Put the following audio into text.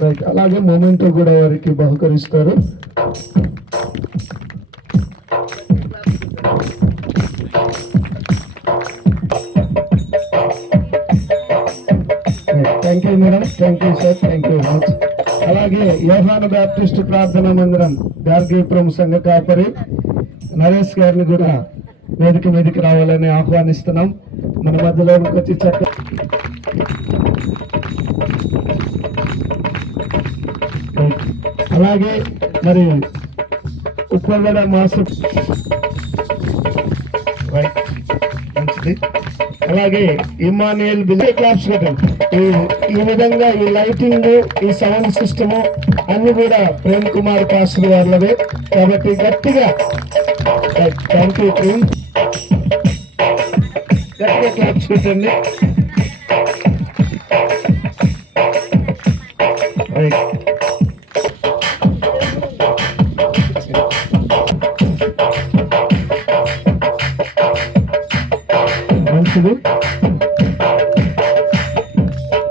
రైట్, అలాగే మొమెంటో కూడా వారికి బహుకరిస్తారు. Thank you madam, thank you sir, thank you much. అలాగే యోహాను బ్యాప్టిస్ట్ ప్రార్థనా మందిరం గార్గీపురం సంఘ కాపరి నరేష్ గారిని కూడా వేదిక మీదకి రావాలని ఆహ్వానిస్తున్నాం. మన మధ్యలోకి వచ్చి అలాగే మరి ఉప్పగడ మాస్టర్ మంచిది. అలాగే ఇమానియల్ క్లాప్స్ ఈ విధంగా ఈ లైటింగ్, ఈ సౌండ్ సిస్టమ్ అన్ని కూడా ప్రేమ్ కుమార్ పాస్టర్ వాళ్ళవే. కాబట్టి గట్టిగా థ్యాంక్ యూ ప్రేమ్, గట్టిగా క్లాప్స్ పెట్టండి. మంచిది.